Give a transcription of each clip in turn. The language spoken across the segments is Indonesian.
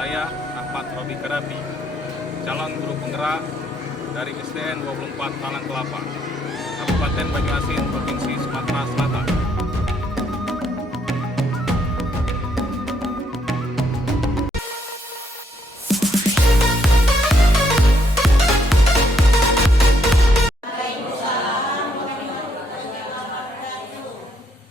saya Ahmad Robi Karabi, calon guru penggerak dari SDN 24 Talang Kelapa, Kabupaten Banyuasin, Provinsi Sumatera Selatan.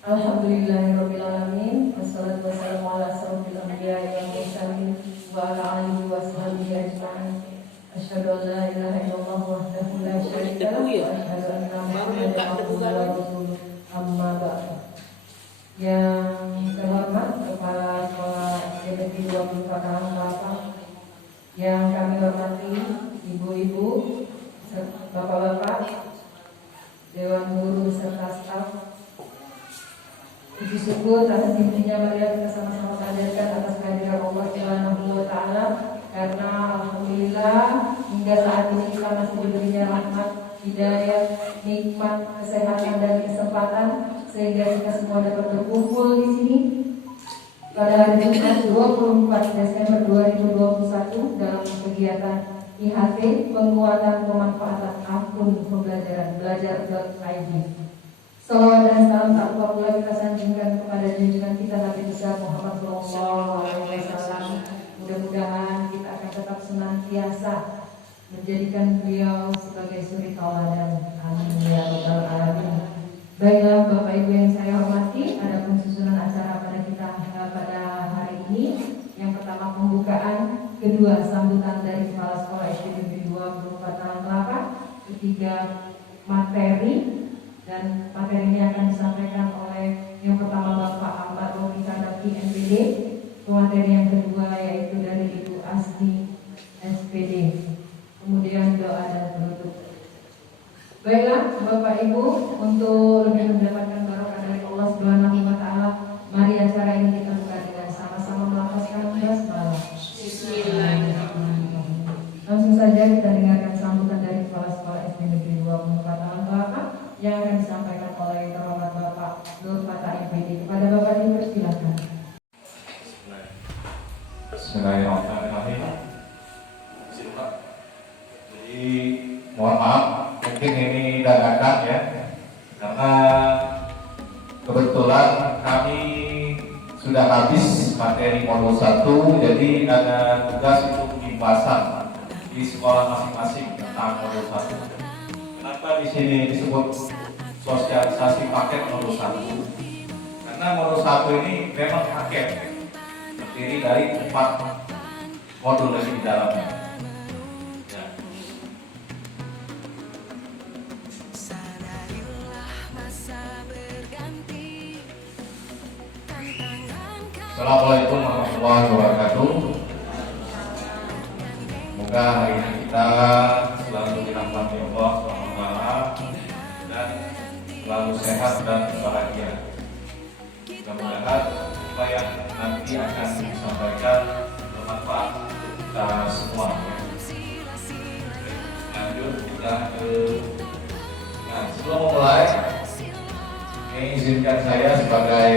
Alhamdulillahirrabbilalamin. Wassalatu wassalamu ala asrofil anbiya'i wal mursalin wa ala alihi wa sahbihi ajma'in. Asyhadu an la ilaha illallah wahdahu la syarika lahu wa asyhadu anna Muhammadan abduhu wa rasuluh. Amma ba'du. Yang terhormat Kepala Sekolah Negeri 24 Talang Kelapa, yang kami hormati ibu-ibu, bapak-bapak, dewan guru serta staf. Puji syukur atas intinya marilah kita sama-sama panjatkan atas kehadiran Allah Subhanahu wa Ta'ala, karena alhamdulillah hingga saat ini kita masih diberinya rahmat, hidayah, nikmat, kesehatan dan kesempatan sehingga kita semua dapat berkumpul di sini pada hari Jumat 24 Desember 2021 dalam kegiatan IHT penguatan pemanfaatan akun pembelajaran belajar.id. Salawat dan salam takwa pula kita sanjungkan kepada junjungan kita Nabi besar Muhammad SAW. Mudah-mudahan kita akan tetap senantiasa menjadikan beliau sebagai suri tauladan. Amin ya rabbal alamin. Baiklah Bapak Ibu yang saya hormati, ada susunan acara pada kita pada hari ini. Yang pertama pembukaan, kedua sambutan dari Kepala Sekolah SD Negeri 24 Talang Kelapa, ketiga materi, dan materi ini akan disampaikan oleh yang pertama Bapak Ahmad Robi Karabi MPD, materi yang kedua yaitu dari Ibu Asdi SPD, kemudian doa dan penutup. Baiklah Bapak Ibu, untuk lebih mendapatkan barokah dari Allah Subhanahu wa Ta'ala, mari acara ini kita buka dengan sama-sama melafazkan basmalah. Bismillahirrahmanirrahim. Langsung saja kita dengarkan sambutan dari Kepala Sekolah SD Negeri 24 Talang Kelapa yang akan disampaikan oleh terhormat Bapak Nur Fatah MPD. Kepada Bapak dipersilakan. Bismillahirrahmanirrahim. Jadi mohon maaf, mungkin ini dadakan ya, karena kebetulan kami sudah habis materi modul 1, jadi ada tugas untuk pembahasan di sekolah masing-masing tentang modul 1. Kenapa di sini disebut sosialisasi paket modul 1? Karena modul 1 ini memang paket, terdiri dari 4 modul dari di dalamnya. Ya. Assalamualaikum warahmatullahi wabarakatuh. Semoga hari ini kita selalu dirahmati Allah SWT dan selalu sehat dan bahagia. Mudah-mudahan apa yang nanti akan disampaikan bermanfaat untuk kita semua. Lanjut kita ke sebelum memulai, ini izinkan saya sebagai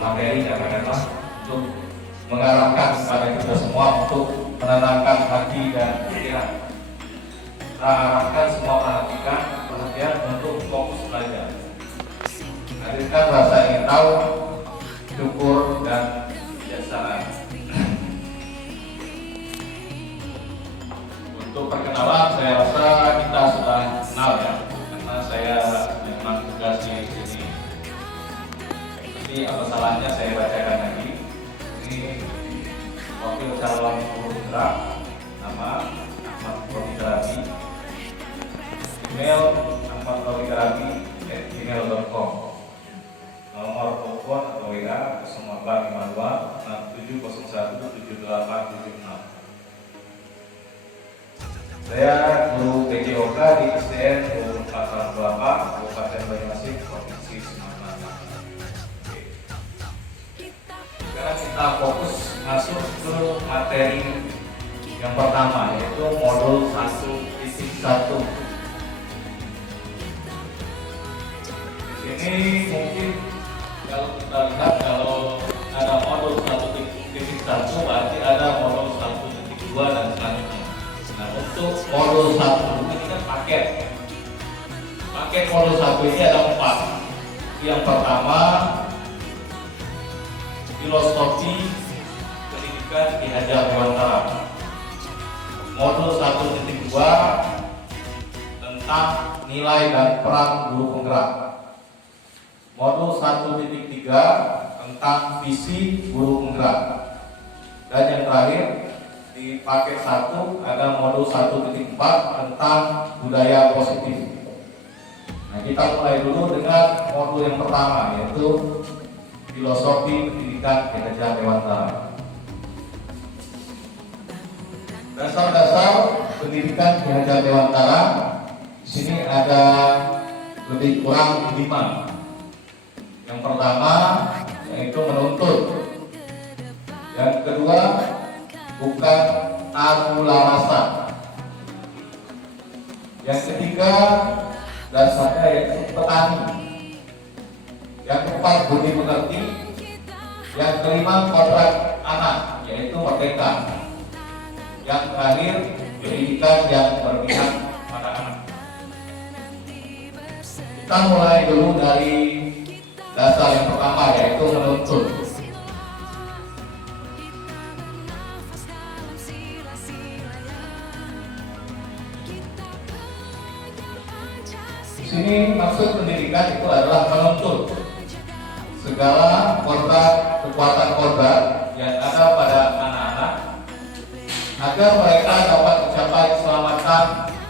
materi katakanlah untuk mengarahkan kepada kita semua untuk menenangkan hati dan pikiran. Kita arahkan semua perhatian untuk fokus belajar. Hadirkan rasa ingin tahu, syukur dan kebiasaan. Untuk perkenalan, saya rasa kita sudah kenal ya, karena saya memang tugasnya di sini. Jadi apa salahnya saya bacakan lagi. Ini wakil calon guru penggerak, nama Ahmad Robi Karabi, email ahmadrobikarabi@gmail.com, nomor telepon atau WA 0452 6701 7876. Saya guru PJOK di SDN 24 Talang Kelapa, Kabupaten Banyuasin, Provinsi Sumatera Selatan. Sekarang kita fokus masuk ke materi yang pertama, yaitu modul 1.1. Ini mungkin kalau kita lihat, kalau ada modul 1.1 berarti 1 ini ada 4. Yang pertama, filosofi pendidikan Ki Hajar Dewantara. Modul 1.2 tentang nilai dan peran guru penggerak. Modul 1.3 tentang visi guru penggerak. Dan yang terakhir di paket 1 ada modul 1.4 tentang budaya positif. Nah, kita mulai dulu dengan modul yang pertama, yaitu filosofi pendidikan Ki Hajar Dewantara. Dasar-dasar pendidikan Ki Hajar Dewantara di sini ada lebih kurang 5. Yang pertama yaitu menuntut. Yang kedua, bukan tabula rasa. Yang ketiga, dasarnya yaitu petani. Yang keempat, budi pekerti. Yang kelima, kodrat anak, yaitu merdeka. Yang terakhir, pendidikan yang berpihak pada anak. Kita mulai dulu dari dasar yang pertama, yaitu menuntut. Di sini maksud pendidikan itu adalah menuntut segala kekuatan-kekuatan yang ada pada anak-anak agar mereka dapat mencapai keselamatan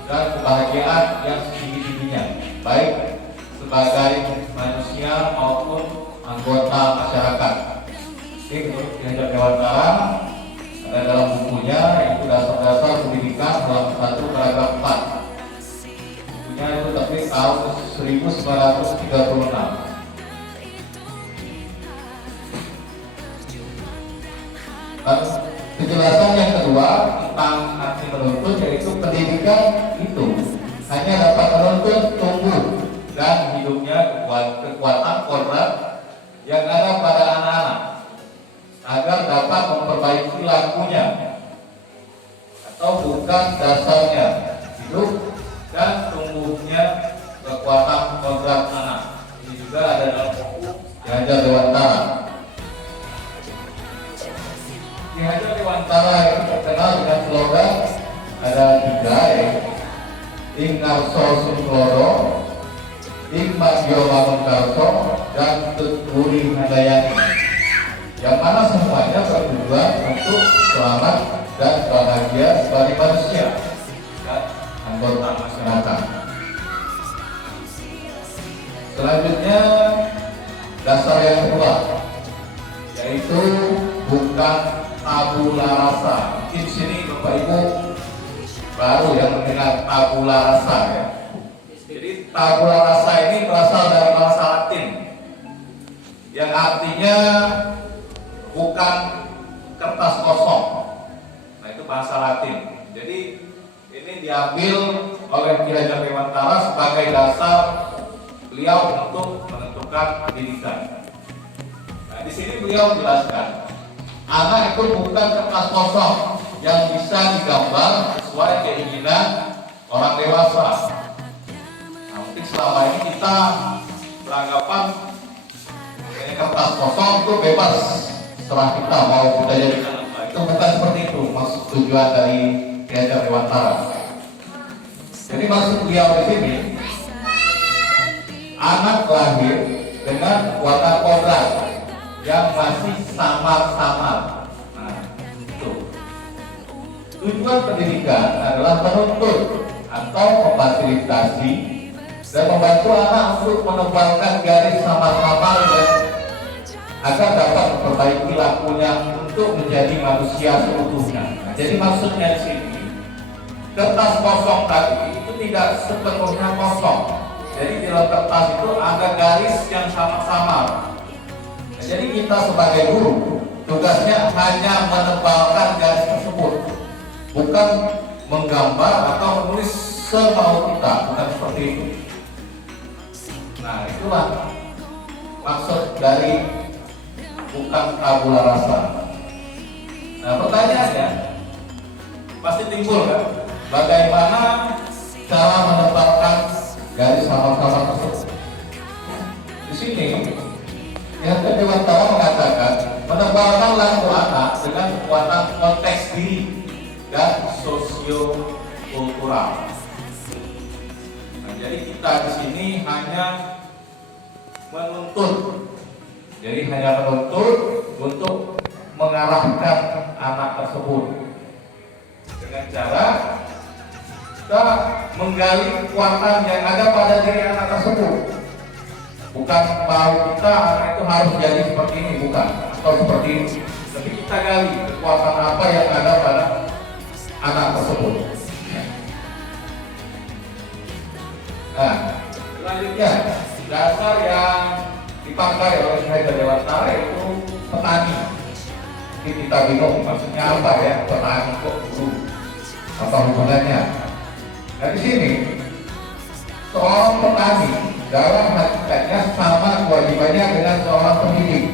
dan kebahagiaan yang setinggi-tingginya, baik sebagai manusia maupun anggota masyarakat. Ini menurut Ki Hajar Dewantara ada dalam bukunya, yaitu Dasar-Dasar Pendidikan Halaman 1 paragraf 4. Itu terbit tahun 1936. Dan penjelasan yang kedua tentang arti menuntut, yaitu pendidikan itu hanya dapat menuntut tumbuh dan hidupnya kekuatan kodrat yang ada pada anak-anak agar dapat memperbaiki lakunya, atau bukan dasarnya hidup dan tumbuhnya kekuatan kodrat anak. Ini juga ada dalam buku Ki Hajar Dewantara. Ki Hajar Dewantara itu terkenal dengan slogan ada 3, yaitu Ing Ngarso Sumkloro, Ing Magyo Mangunkarso, dan Tuturi Handayani, yang mana semuanya bertujuan untuk selamat dan bahagia sebagai manusia dan anggota masyarakat. Selanjutnya, dasar yang kedua, yaitu bukan tabula rasa. Mungkin di sini Bapak Ibu baru yang mendengar tabula rasa, ya. Jadi tabula rasa ini berasal dari bahasa Latin yang artinya bukan kertas kosong. Nah, itu bahasa Latin. Jadi ini diambil oleh Ki Hajar Dewantara sebagai dasar beliau untuk menentukan pendidikan. Nah, di sini beliau jelaskan, anak itu bukan kertas kosong yang bisa digambar sesuai keinginan orang dewasa. Nah, mungkin selama ini kita beranggapan ini kertas kosong itu bebas, serah kita mau kita jadikan apa. Itu bukan seperti itu maksud tujuan dari Ki Hajar Dewantara. Jadi maksud beliau di sini, anak lahir dengan kekuatan kodrat yang masih samar-samar. Nah, itu. Tujuan pendidikan adalah menuntut atau memfasilitasi dan membantu anak untuk menebalkan garis samar-samar agar dapat memperbaiki lakunya untuk menjadi manusia seutuhnya. Nah, jadi maksudnya di sini, kertas kosong tadi itu tidak sepenuhnya kosong. Jadi di dalam kertas itu ada garis yang samar-samar. Nah, jadi kita sebagai guru tugasnya hanya menebalkan garis tersebut, bukan menggambar atau menulis semau kita, bukan seperti itu. Nah, itulah maksud dari bukan tabula rasa. Nah, pertanyaannya pasti timbul kan, bagaimana cara menetapkan garis samar-samar tersebut? sini yang Dewan Tara mengatakan menebalkan laku anak dengan kekuatan konteks diri dan sosio-kultural. Nah, jadi kita di sini hanya menuntut, untuk mengarahkan anak tersebut dengan cara kita menggali kekuatan yang ada pada diri anak tersebut. Bukan mau kita anak itu harus jadi seperti ini, bukan, atau seperti ini, tapi kita gali kekuatan apa yang ada pada anak tersebut. Nah, selanjutnya dasar yang dipakai oleh Syahida Dewan Tara itu petani. Ini kita bingung maksudnya apa ya, petani kok guru, apa hubungannya? Nah, di sini seorang petani dalam hakikatnya sama kewajibannya dengan seorang pendidik.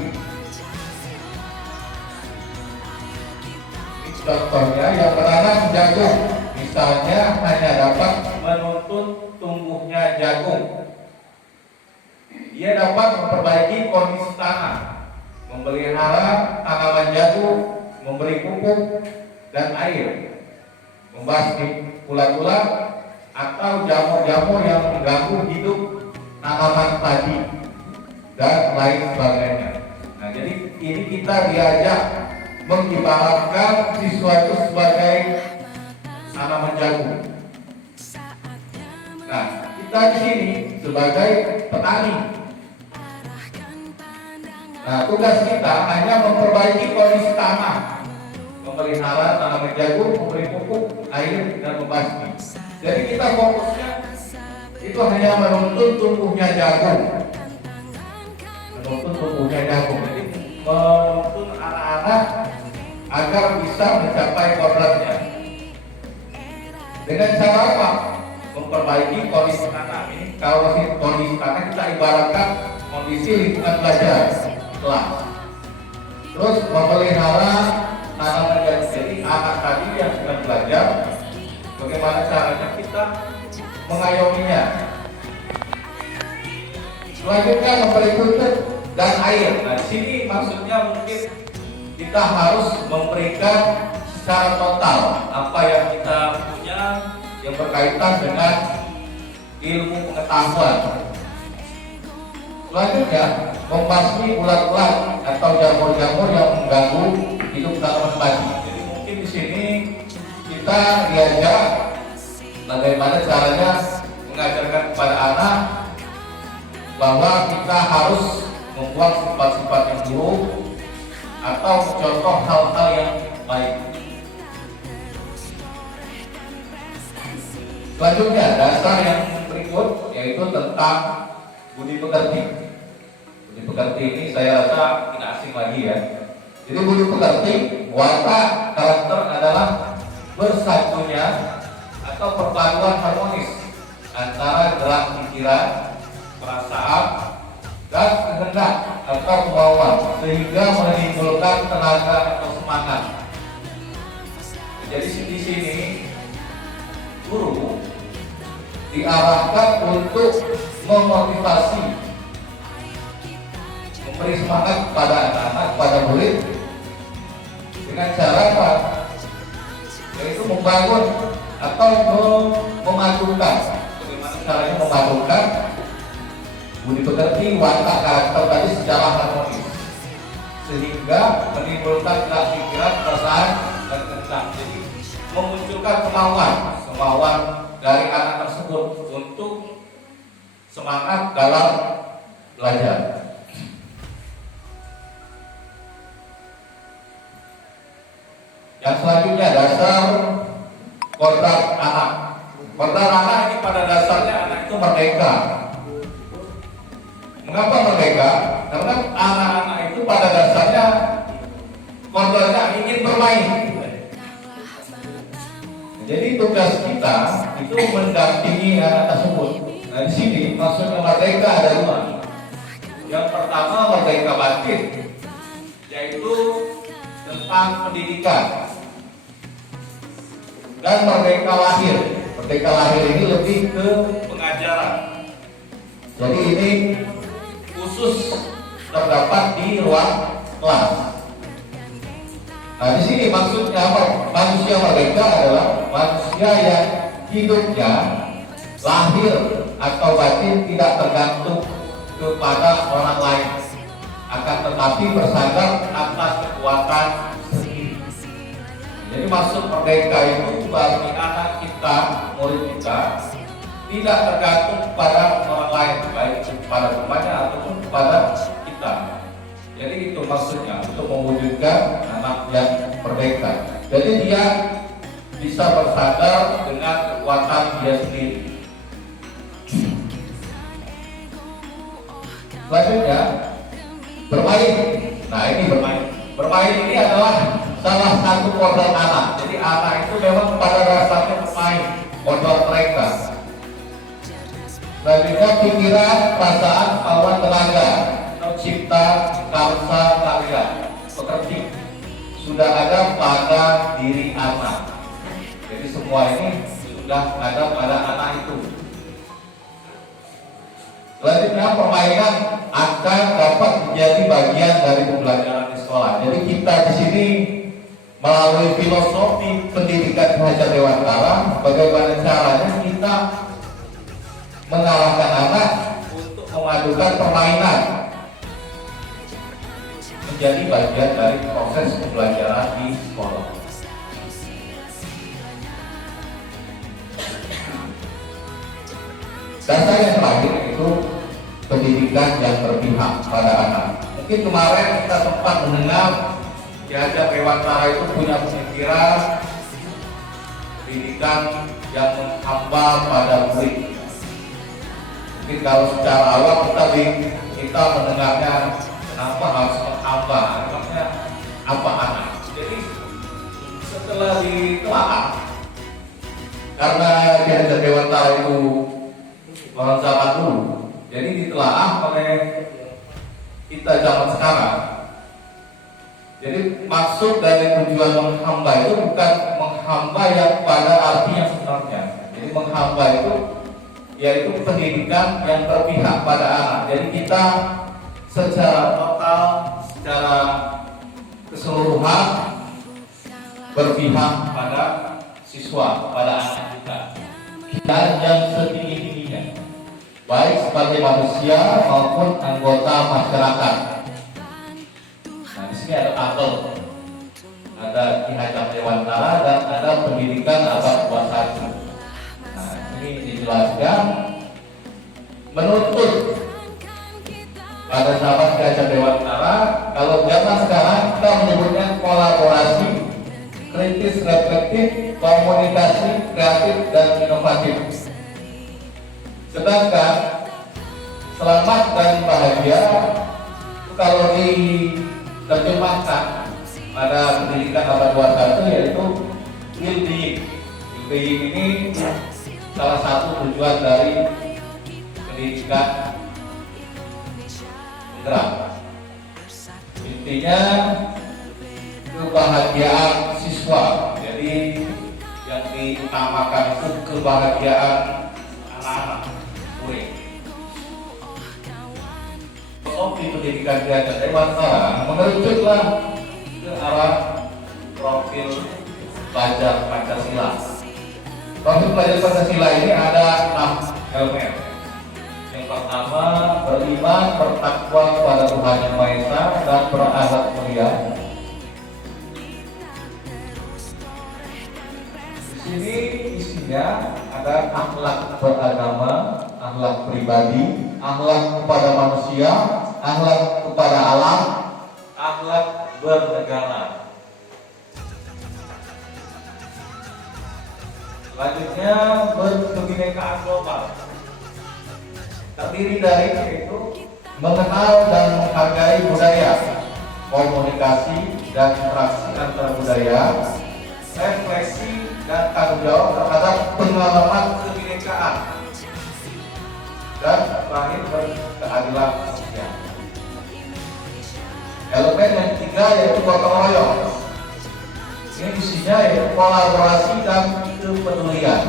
Contohnya yang menanam jagung, misalnya hanya dapat menuntut tumbuhnya jagung. Dia dapat memperbaiki kondisi tanah, memelihara tanaman jagung, memberi pupuk dan air, membasmi ulat-ulat atau jamur-jamur yang mengganggu hidup tanaman tadi dan lain sebagainya. Nah, jadi ini kita diajak mengibaratkan siswa itu sebagai tanaman jagung. Nah, kita di sini sebagai petani. Nah, tugas kita hanya memperbaiki kondisi tanah, memelihara tanaman jagung, memberi pupuk, air, dan membasmi. Jadi kita fokusnya itu hanya menuntut tumbuhnya jagung, Jadi menuntut anak-anak agar bisa mencapai kodratnya. Dengan cara apa? Memperbaiki kondisi tanah. Ini kalau kondisi tanah kita ibaratkan kondisi lingkungan belajar kelas. Terus memelihara tanaman jagung. Jadi anak tadi yang sedang belajar, bagaimana caranya kita mengayominya. Selanjutnya memberi pupuk dan air. Nah, di sini maksudnya mungkin kita harus memberikan secara total apa yang kita punya yang berkaitan dengan ilmu pengetahuan. Selanjutnya membasmi ulat-ulat atau jamur-jamur yang mengganggu hidup tanaman padi. Jadi mungkin di sini kita diajak bagaimana caranya mengajarkan kepada anak bahwa kita harus membuang sifat-sifat yang buruk atau mencontoh hal-hal yang baik. Selanjutnya dasar yang berikut yaitu tentang budi pekerti. Budi pekerti ini saya rasa tidak asing lagi ya. Jadi budi pekerti, watak karakter adalah bersatunya atau perpaduan harmonis antara gerak pikiran, perasaan, dan kehendak atau kemauan sehingga menimbulkan tenaga atau semangat. Jadi di sini guru diarahkan untuk memotivasi, memberi semangat kepada anak-anak, kepada murid dengan cara apa? Yaitu membangun atau memadukan. Bagaimana caranya memadukan budi pekerti, watak, karakter tadi secara harmonis sehingga menimbulkan gerak pikiran, perasaan, dan kehendak. Jadi memunculkan kemauan dari anak tersebut untuk semangat dalam belajar. Yang selanjutnya dasar kodrat anak. Kodrat anak ini pada dasarnya anak itu merdeka. Mengapa merdeka? Karena anak-anak itu pada dasarnya kodratnya ingin bermain. Jadi tugas kita itu mendampingi anak tersebut. Nah, di sini maksudnya merdeka ada dua. Yang pertama merdeka batin, yaitu tentang pendidikan. Dan merdeka lahir. Merdeka lahir ini lebih ke pengajaran. Jadi ini khusus terdapat di ruang kelas. Nah, di sini maksudnya apa? Manusia merdeka adalah manusia yang hidupnya lahir atau batin tidak tergantung kepada orang lain, akan tetapi bersandar atas kekuatan sendiri. Jadi maksud merdeka itu bagi anak kita, murid kita, tidak tergantung pada orang lain, baik kepada temannya ataupun kepada kita. Jadi itu maksudnya untuk mewujudkan anak yang merdeka. Jadi dia bisa bersandar dengan kekuatan dia sendiri. Selanjutnya bermain. Nah, ini bermain. Bermain ini adalah salah satu kodrat anak. Jadi anak itu memang pada dasarnya bermain, kodrat mereka. Selanjutnya pikiran, perasaan, kemauan, tenaga, tercipta, karsa, karya, pekerti sudah ada pada diri anak. Jadi semua ini sudah ada pada anak itu. Selanjutnya permainan akan dapat menjadi bagian dari pembelajaran di sekolah. Jadi kita di sini melalui filosofi pendidikan Ki Hajar Dewantara, bagaimana caranya kita mengarahkan anak untuk memadukan permainan menjadi bagian dari proses pembelajaran di sekolah. Dasar yang terakhir itu pendidikan yang berpihak pada anak. Mungkin kemarin kita sempat mendengar Ki Hajar Dewantara itu punya pemikiran pendidikan yang menghamba pada murid. Mungkin kalau secara awal kita mendengarnya kenapa harus menghamba, artinya apa anak. Jadi setelah ditelaah, karena Ki Hajar Dewantara itu orang zaman dulu, jadi ditelaah oleh kita zaman sekarang. Jadi maksud dari tujuan menghamba itu bukan menghamba yang pada arti yang sebenarnya. Jadi menghamba itu yaitu pendidikan yang berpihak pada anak. Jadi kita secara total, secara keseluruhan berpihak pada siswa, pada anak kita. Kita yang setinggi-tingginya, baik sebagai manusia maupun anggota masyarakat. Nah, di sini ada tabel, ada Ki Hajar Dewantara dan ada pendidikan abad 21. Nah, ini dijelaskan menuntut pada zaman Ki Hajar Dewantara. Kalau zaman sekarang kita menyebutnya kolaborasi, kritis, reflektif, komunikasi, kreatif, dan inovatif. Sedangkan selamat dan bahagia kalau diterjemahkan pada pendidikan abad 21 yaitu well-being. Well-being ini salah satu tujuan dari pendidikan penggerak. Intinya kebahagiaan siswa. Jadi yang diutamakan itu kebahagiaan anak-anak murid. Filosofi pendidikan Ki Hajar Dewantara mengerucutlah ke arah profil pelajar Pancasila. Profil pelajar Pancasila ini ada 6 elemen. Yang pertama, beriman, bertakwa kepada Tuhan Yang Maha Esa dan berakhlak mulia. Di sini isinya ada akhlak beragama, akhlak pribadi, akhlak kepada manusia, akhlak kepada alam, akhlak bernegara. Selanjutnya berkebinekaan global. Terdiri dari itu mengenal dan menghargai budaya, komunikasi dan interaksi antar budaya, refleksi dan tanggung jawab terhadap pengalaman kebinekaan, dan terakhir berkeadilan sosial. Elemen yang ketiga yaitu gotong royong. Ini isinya yaitu kolaborasi dan kepedulian.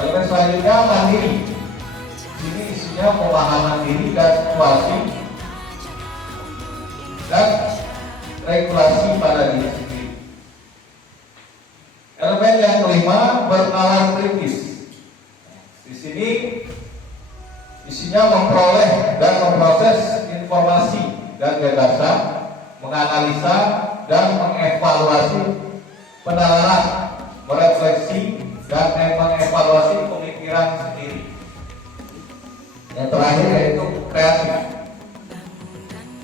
Elemen selanjutnya mandiri. isinya pemahaman diri dan situasi dan regulasi pada diri sendiri. Elemen yang kelima, bernalar kritis. Di sini isinya memperoleh dan memproses informasi dan gagasan, menganalisa dan mengevaluasi penalaran, merefleksi dan mengevaluasi pemikiran sendiri. Yang terakhir yaitu kreatif.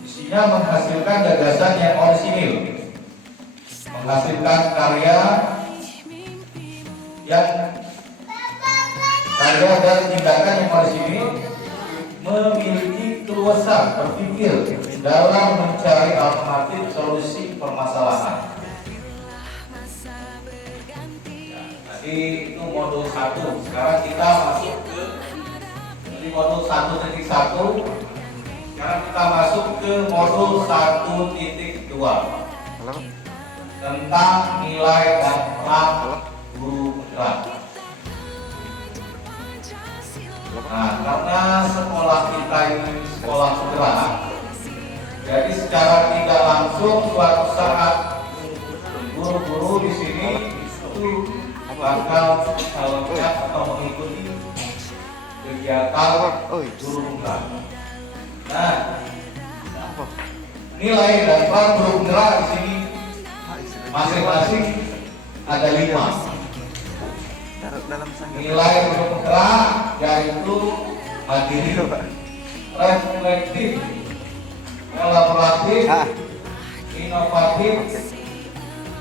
Isinya menghasilkan gagasan yang orisinil, menghasilkan karya dan tindakan yang orisinil, memiliki keluasan berpikir dalam mencari alternatif solusi permasalahan. Tadi itu modul 1. Sekarang kita masuk ke modul 1.1. Sekarang kita masuk ke modul 1.2 tentang nilai dan peran guru penggerak. Nah, karena sekolah kita ini sekolah penggerak, jadi secara tidak langsung suatu saat guru-guru di sini itu bakal melakukan atau mengikuti kegiatan guru penggerak. Nah, nilai dan peran guru penggerak di sini masing-masing ada 5. Nilai guru penggerak yaitu mandiri, reflektif, kolaboratif, inovatif,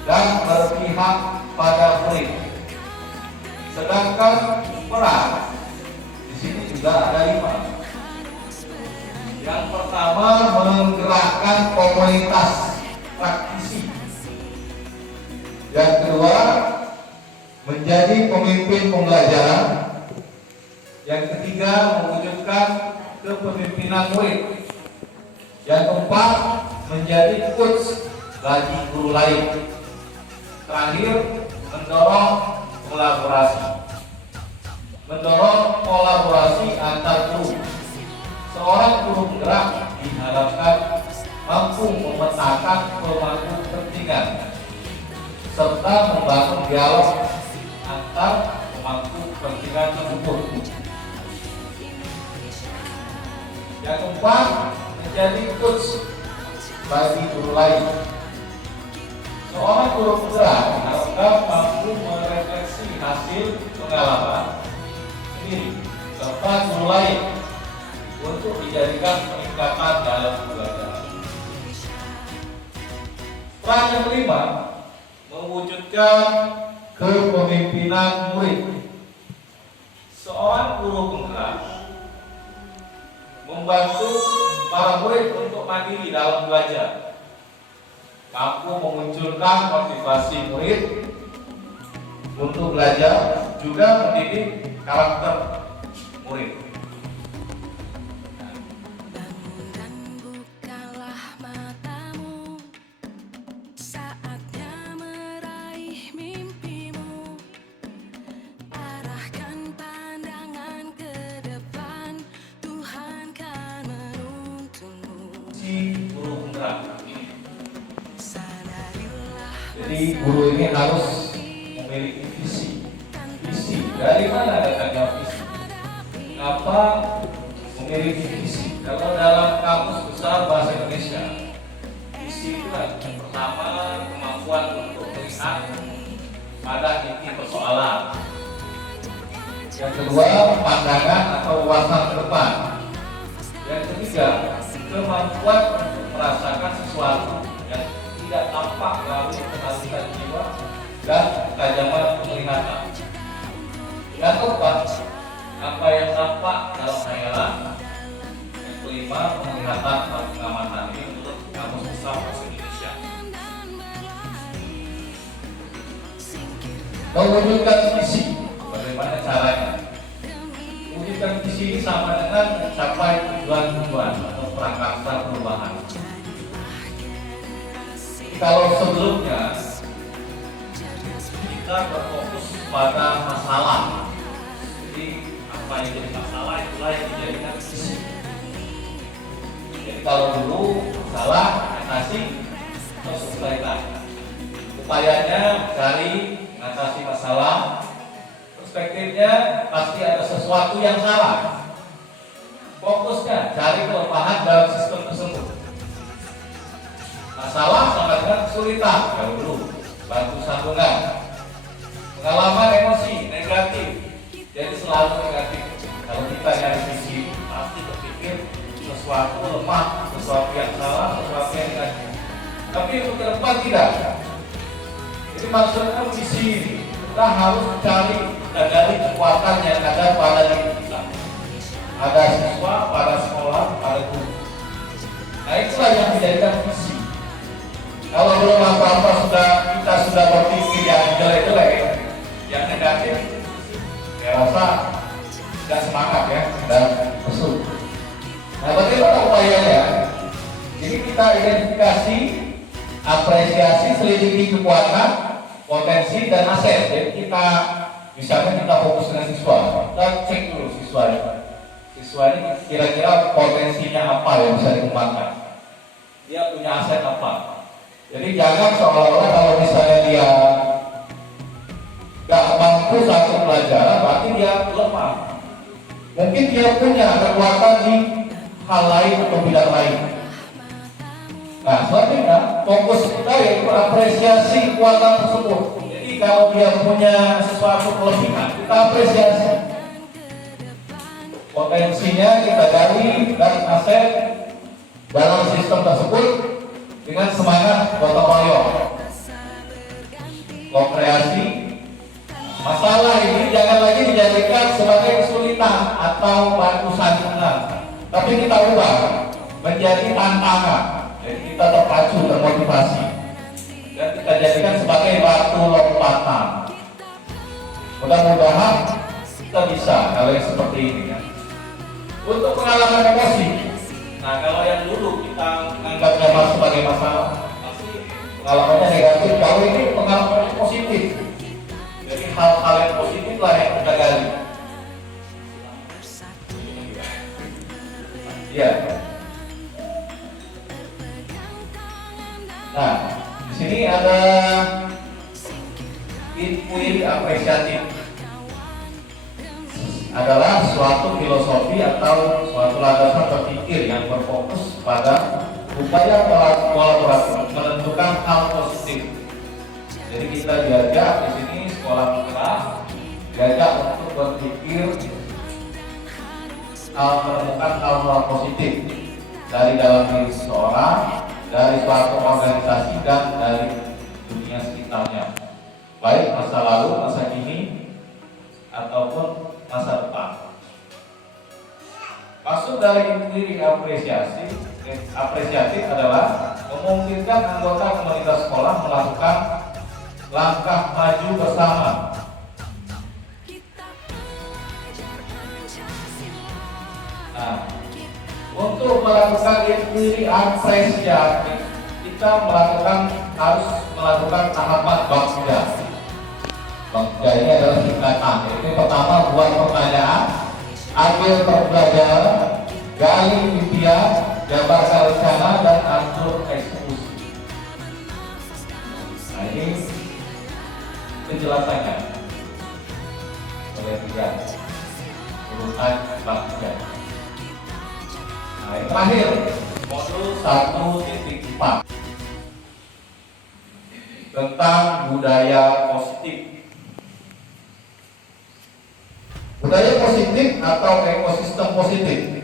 dan berpihak pada murid. Sedangkan peran di sini juga ada 5. Yang pertama, menggerakkan komunitas praktisi. Yang kedua, menjadi pemimpin pembelajaran. Yang ketiga, mewujudkan kepemimpinan murid. Yang keempat, menjadi coach bagi guru lain. Terakhir, mendorong kolaborasi antar guru. Seorang guru penggerak diharapkan mampu memetakan pemangku kepentingan serta membangun dialog antar pemangku kepentingan tersebut. Yang keempat, menjadi coach bagi guru lain. Seorang guru penggerak diharapkan mampu merefleksi hasil pengalaman sendiri serta guru lain untuk dijadikan peningkatan dalam belajar. Peran yang kelima, mewujudkan kepemimpinan murid. Seorang guru penggerak membantu para murid untuk mandiri dalam belajar, mampu memunculkan motivasi murid untuk belajar, juga mendidik karakter murid. Guru penggerak. Jadi guru ini harus memiliki visi. Visi dari mana datangnya visi? Kenapa memiliki visi? Kalau dalam kamus besar bahasa Indonesia, visi itu yang pertama, kemampuan untuk melihat pada inti persoalan. Yang kedua, pandangan atau wawasan ke depan. Yang ketiga, kemampuan untuk merasakan sesuatu yang tidak tampak melalui kehalusan jiwa dan ketajaman penglihatan. Yang keempat, apa yang tampak dalam khayalan. Yang kelima, penglihatan dan pengamatan. Ini menurut Kamus Besar Bahasa Indonesia. Mewujudkan visi, bagaimana caranya? Mewujudkan visi ini sama dengan mencapai tujuan-tujuan atau prakarsa perubahan. Kalau sebelumnya kita berfokus pada masalah, jadi apa yang jadi masalah itulah yang dijadikan kalau dulu salah atasi terus selesai. Upayanya mencari mengatasi masalah, perspektifnya pasti ada sesuatu yang salah. Fokusnya cari kelemahan dalam sistem tersebut. Masalah sama dengan kesulitan. Kalau dulu bantu sambungan. Pengalaman emosi negatif, jadi selalu negatif. Kalau kita nyari visi, pasti berpikir sesuatu lemah, sesuatu yang salah, sesuatu yang negatif. Tapi untuk ke depan tidak. Jadi maksudnya visi ini kita harus mencari dan dari kekuatan yang ada pada diri kita. Ada siswa, pada sekolah, pada guru. Nah itulah yang dijadikan visi. Kalau belum apa-apa kita sudah berpikir yang jelek-jelek, yang negatif, saya rasa tidak semangat ya dan besuk. Nah bagaimana upayanya? Jadi kita identifikasi, apresiasi, selidiki kekuatan, potensi dan aset. Jadi kita misalnya kita fokus dengan siswa, kita cek dulu siswanya. Siswa ini kira-kira potensinya apa yang bisa dikembangkan? Dia punya aset apa? Jadi jangan seolah-olah kalau misalnya dia gak mampu satu pelajaran, berarti dia lemah. Mungkin dia punya kekuatan di hal lain atau bidang lain. Nah, selanjutnya fokus kita yaitu apresiasi kekuatan tersebut. Jadi kalau dia punya sesuatu kelebihan, kita apresiasi. Potensinya kita gali dan aset dalam sistem tersebut dengan semangat gotong royong. Kreasi. Masalah ini jangan lagi dijadikan sebagai kesulitan atau batu sandungan, tapi kita ubah menjadi tantangan. Jadi kita terpacu, termotivasi, dan kita jadikan sebagai batu lompatan. Mudah-mudahan kita bisa kalau yang seperti ini ya. Untuk pengalaman emosi, nah kalau yang dulu kita menganggapnya sebagai masalah, pasti pengalamannya negatif. Kalau ini pengalaman positif, jadi hal-hal yang positif lah yang kita gali. Ya. Nah, di sini ada input apresiatif. Adalah suatu filosofi atau suatu landasan berpikir yang berfokus pada upaya kolaboratif menentukan hal positif. Jadi kita diajak di sini sekolah penggerak, diajak untuk berpikir menemukan hal-hal positif dari dalam diri seseorang, dari suatu organisasi dan dari dunia sekitarnya, baik masa lalu, masa kini, ataupun masa depan. Maksud dari diri apresiatif adalah memungkinkan anggota komunitas sekolah melakukan langkah maju bersama. Nah, untuk melakukan diri apresiatif, kita harus melakukan tahapan bakja. Bakja ini adalah singkatan. Yaitu pertama buat pertanyaan, ambil pembelajaran, gali impian, jabarkan rencana dan atur eksekusi. Nah ini penjelasannya. Boleh lihat urutan bakja. Nah yang terakhir modul 1.4 tentang budaya positif. Budaya positif atau ekosistem positif.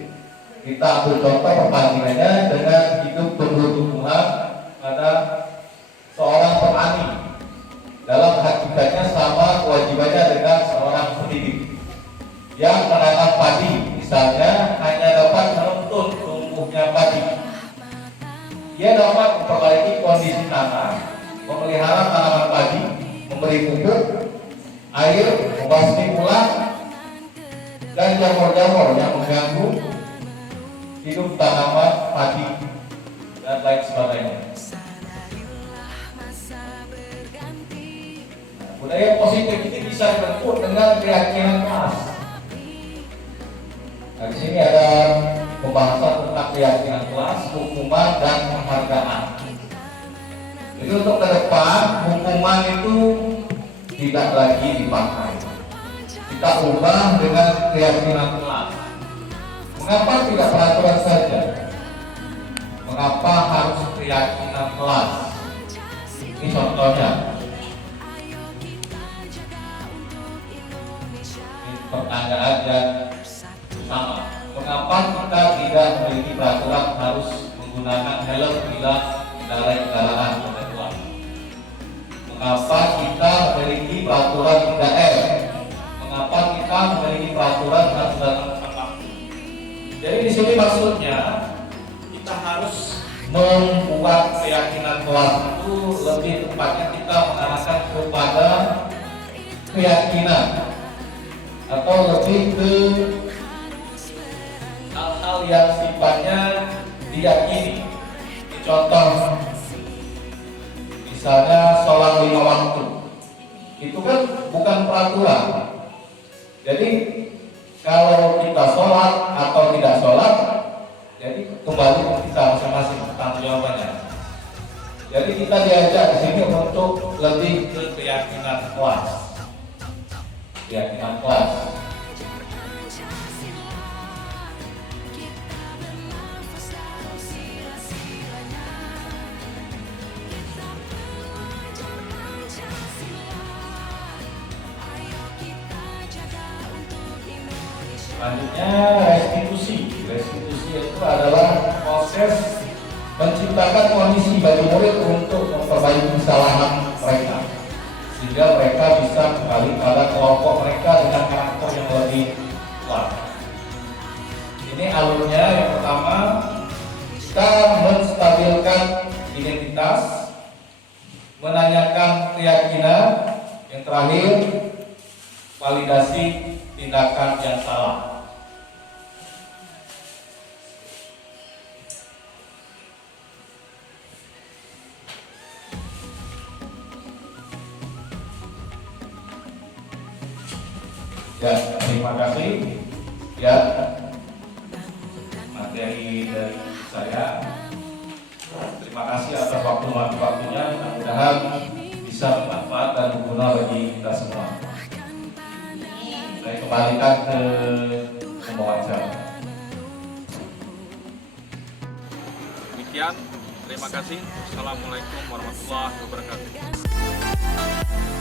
Kita ambil contoh perbandingannya dengan hidup tumbuh-tumbuhan pada seorang petani. Dalam hakikatnya sama kewajibannya dengan seorang pendidik yang menanam padi, misalnya hanya dapat menuntun tumbuhnya padi. Dia dapat memperbaiki kondisi tanah, memelihara tanaman padi, memberi pupuk, air, membasmi ulang, dan jamur-jamur yang mengganggu hidup tanaman padi dan lain sebagainya. Nah, budaya positif ini bisa dibentuk dengan keyakinan keras. Nah, di sini ada pembahasan tentang keyakinan kelas, hukuman dan penghargaan. Jadi untuk ke depan hukuman itu tidak lagi dipakai. Kita ubah dengan keyakinan kelas. Mengapa tidak peraturan saja? Mengapa harus keyakinan kelas? Ini contohnya. Ini pertanyaan yang sama. Mengapa kita tidak memiliki peraturan harus menggunakan helm bila mengendarai kendaraan roda dua? Mengapa kita memiliki peraturan 3M? Mengapa kita memiliki peraturan harus datang tepat waktu? Jadi di sini maksudnya kita harus membuat keyakinan kelas itu lebih tepatnya kita mengarahkan kepada keyakinan atau lebih ke hal-hal yang sifatnya diyakini. Contoh misalnya sholat 5 waktu itu kan bukan peraturan. Jadi kalau kita sholat atau tidak sholat, jadi kembali ke kita masing-masing tentang jawabannya. Jadi kita diajak di sini untuk lebih ke keyakinan kelas. Keyakinan kelas. Selanjutnya restitusi. Restitusi itu adalah proses menciptakan kondisi bagi murid untuk memperbaiki kesalahan mereka, sehingga mereka bisa kembali pada kelompok mereka dengan karakter yang lebih kuat. Ini alurnya. Yang pertama, kita menstabilkan identitas, menanyakan keyakinan. Yang terakhir, validasi tindakan yang salah. Ya, terima kasih. Ya, materi dari saya. Terima kasih atas waktunya. Mudah-mudahan bisa bermanfaat dan berguna bagi kita semua. Saya kembalikan ke pembawacara. Demikian, terima kasih. Assalamualaikum warahmatullahi wabarakatuh.